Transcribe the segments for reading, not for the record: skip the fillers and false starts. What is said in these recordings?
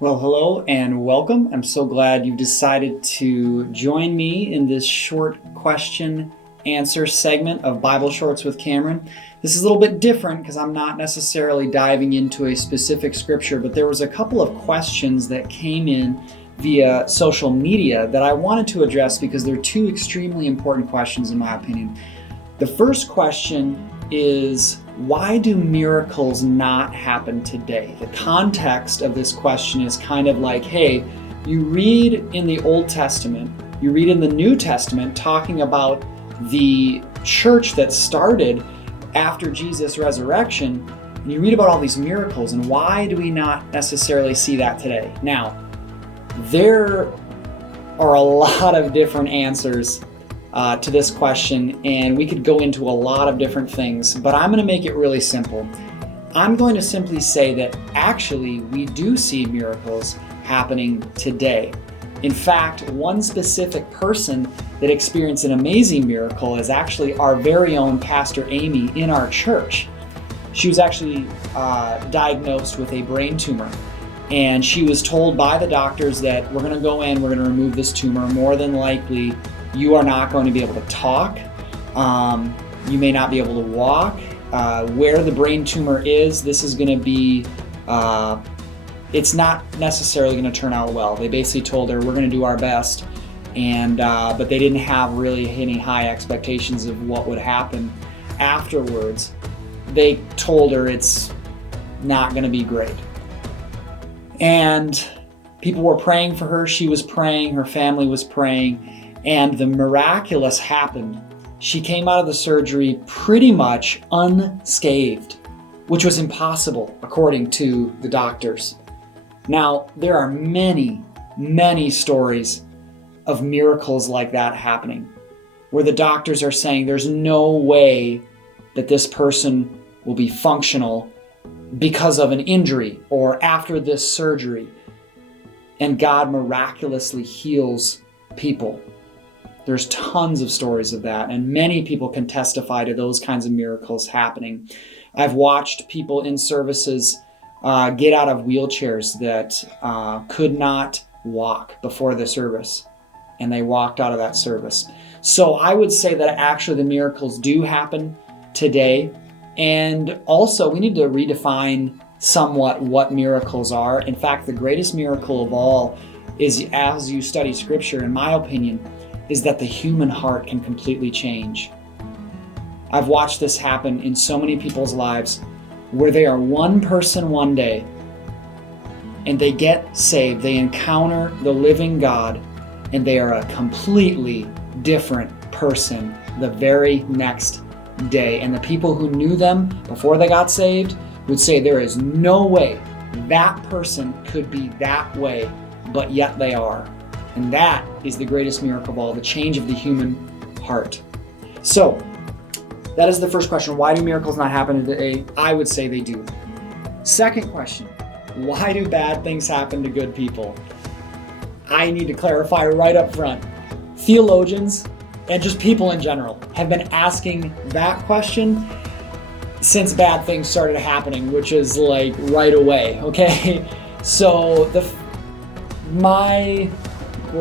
Well, hello and welcome. I'm so glad you've decided to join me in this short question answer segment of Bible Shorts with Cameron. This is a little bit different because I'm not necessarily diving into a specific scripture, but there was a couple of questions that came in via social media that I wanted to address because they're two extremely important questions in my opinion. The first question is, why do miracles not happen today? The context of this question is kind of like, hey, you read in the Old Testament, you read in the New Testament talking about the church that started after Jesus' resurrection, and you read about all these miracles, and why do we not necessarily see that today? Now, there are a lot of different answers to this question, and we could go into a lot of different things, but I'm going to make it really simple. I'm going to simply say that actually we do see miracles happening today. In fact, one specific person that experienced an amazing miracle is actually our very own Pastor Amy in our church. She was actually diagnosed with a brain tumor, and she was told by the doctors that we're going to go in, we're going to remove this tumor. More than likely, you are not going to be able to talk. You may not be able to walk. Where the brain tumor is, this is going to be, it's not necessarily going to turn out well. They basically told her, we're going to do our best. But they didn't have really any high expectations of what would happen afterwards. They told her it's not going to be great. And people were praying for her. She was praying. Her family was praying. And the miraculous happened. She came out of the surgery pretty much unscathed, which was impossible according to the doctors. Now, there are many, many stories of miracles like that happening, where the doctors are saying there's no way that this person will be functional because of an injury or after this surgery, and God miraculously heals people. There's tons of stories of that, and many people can testify to those kinds of miracles happening. I've watched people in services get out of wheelchairs that could not walk before the service, and they walked out of that service. So I would say that actually the miracles do happen today, and also we need to redefine somewhat what miracles are. In fact, the greatest miracle of all is, as you study Scripture, in my opinion, is that the human heart can completely change. I've watched this happen in so many people's lives where they are one person one day and they get saved, they encounter the living God, and they are a completely different person the very next day. And the people who knew them before they got saved would say there is no way that person could be that way, but yet they are. And that is the greatest miracle of all, the change of the human heart. So, that is the first question. Why do miracles not happen today? I would say they do. Second question, why do bad things happen to good people? I need to clarify right up front. Theologians and just people in general have been asking that question since bad things started happening, which is like right away, okay? So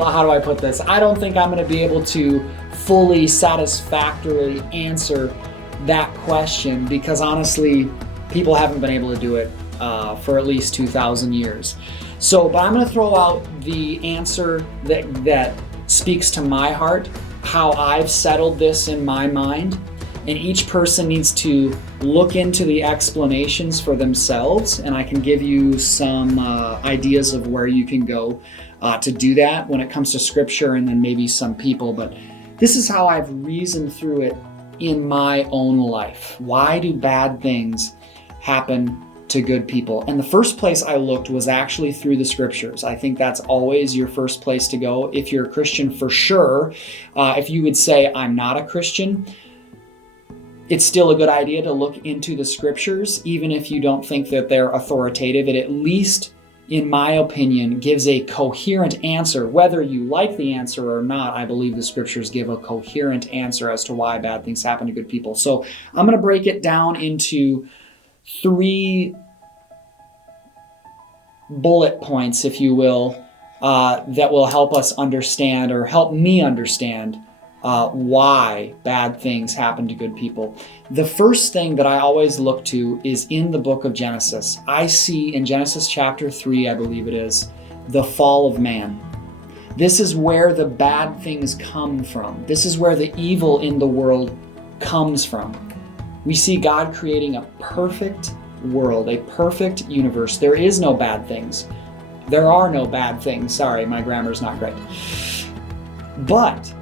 how do I put this? I don't think I'm going to be able to fully satisfactorily answer that question because honestly, people haven't been able to do it for at least 2,000 years. But I'm going to throw out the answer that speaks to my heart, how I've settled this in my mind, and each person needs to look into the explanations for themselves, and I can give you some ideas of where you can go to do that when it comes to Scripture and then maybe some people. But this is how I've reasoned through it in my own life. Why do bad things happen to good people? And the first place I looked was actually through the Scriptures. I think that's always your first place to go. If you're a Christian, for sure. If you would say, I'm not a Christian, it's still a good idea to look into the Scriptures, even if you don't think that they're authoritative. It at least, in my opinion, gives a coherent answer. Whether you like the answer or not, I believe the Scriptures give a coherent answer as to why bad things happen to good people. So I'm going to break it down into three bullet points, if you will, that will help us understand, or help me understand, why bad things happen to good people. The first thing that I always look to is in the book of Genesis. I see in Genesis chapter 3, I believe it is, the fall of man. This is where the bad things come from. This is where the evil in the world comes from. We see God creating a perfect world, a perfect universe. There is no bad things. There are no bad things. Sorry, my grammar's not great. But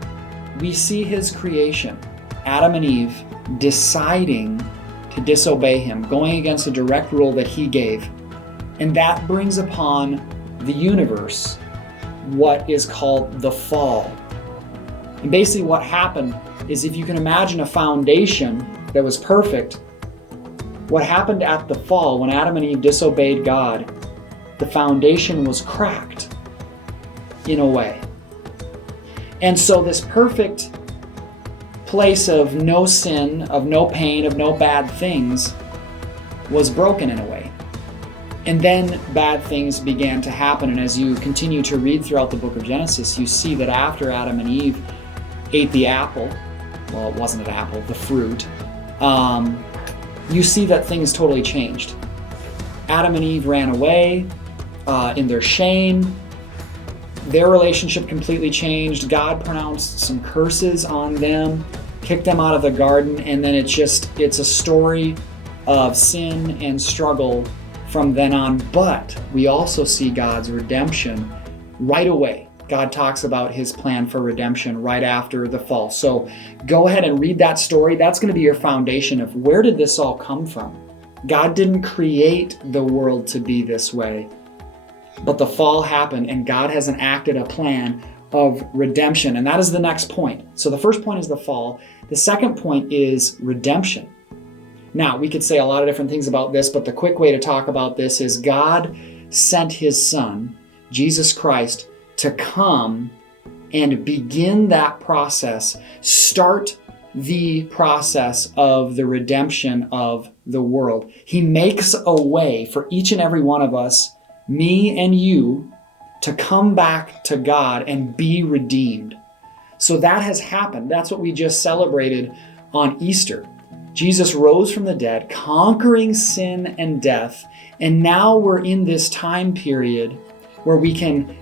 we see his creation, Adam and Eve, deciding to disobey him, going against a direct rule that he gave. And that brings upon the universe what is called the fall. And basically what happened is, if you can imagine a foundation that was perfect, what happened at the fall, when Adam and Eve disobeyed God, the foundation was cracked in a way. And so this perfect place of no sin, of no pain, of no bad things was broken in a way. And then bad things began to happen. And as you continue to read throughout the book of Genesis, you see that after Adam and Eve ate the apple, well, it wasn't an apple, the fruit, you see that things totally changed. Adam and Eve ran away in their shame. Their relationship completely changed. God pronounced some curses on them, kicked them out of the garden, and then it's a story of sin and struggle from then on. But we also see God's redemption right away. God talks about his plan for redemption right after the fall. So go ahead and read that story. That's going to be your foundation of where did this all come from. God didn't create the world to be this way, but the fall happened, and God has enacted a plan of redemption. And that is the next point. So the first point is the fall. The second point is redemption. Now, we could say a lot of different things about this, but the quick way to talk about this is God sent his son, Jesus Christ, to come and begin that process, start the process of the redemption of the world. He makes a way for each and every one of us, me and you, to come back to God and be redeemed. So that has happened. That's what we just celebrated on Easter. Jesus rose from the dead, conquering sin and death, and now we're in this time period where we can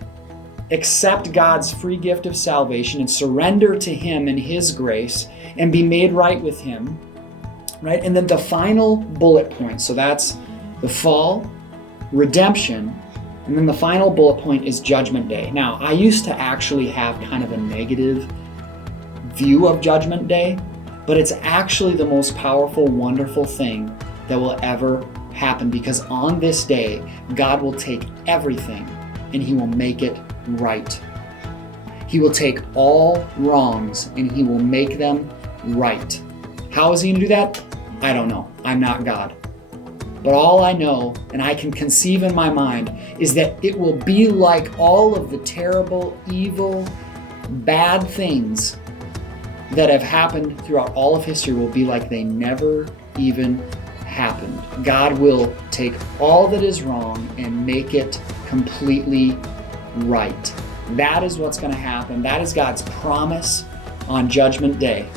accept God's free gift of salvation and surrender to him and his grace and be made right with him, right? And then the final bullet point, so that's the fall, redemption, and then the final bullet point is Judgment Day. Now, I used to actually have kind of a negative view of Judgment Day, but it's actually the most powerful, wonderful thing that will ever happen, because on this day, God will take everything and he will make it right. He will take all wrongs and he will make them right. How is he going to do that? I don't know. I'm not God. But all I know, and I can conceive in my mind, is that it will be like all of the terrible, evil, bad things that have happened throughout all of history will be like they never even happened. God will take all that is wrong and make it completely right. That is what's going to happen. That is God's promise on Judgment Day.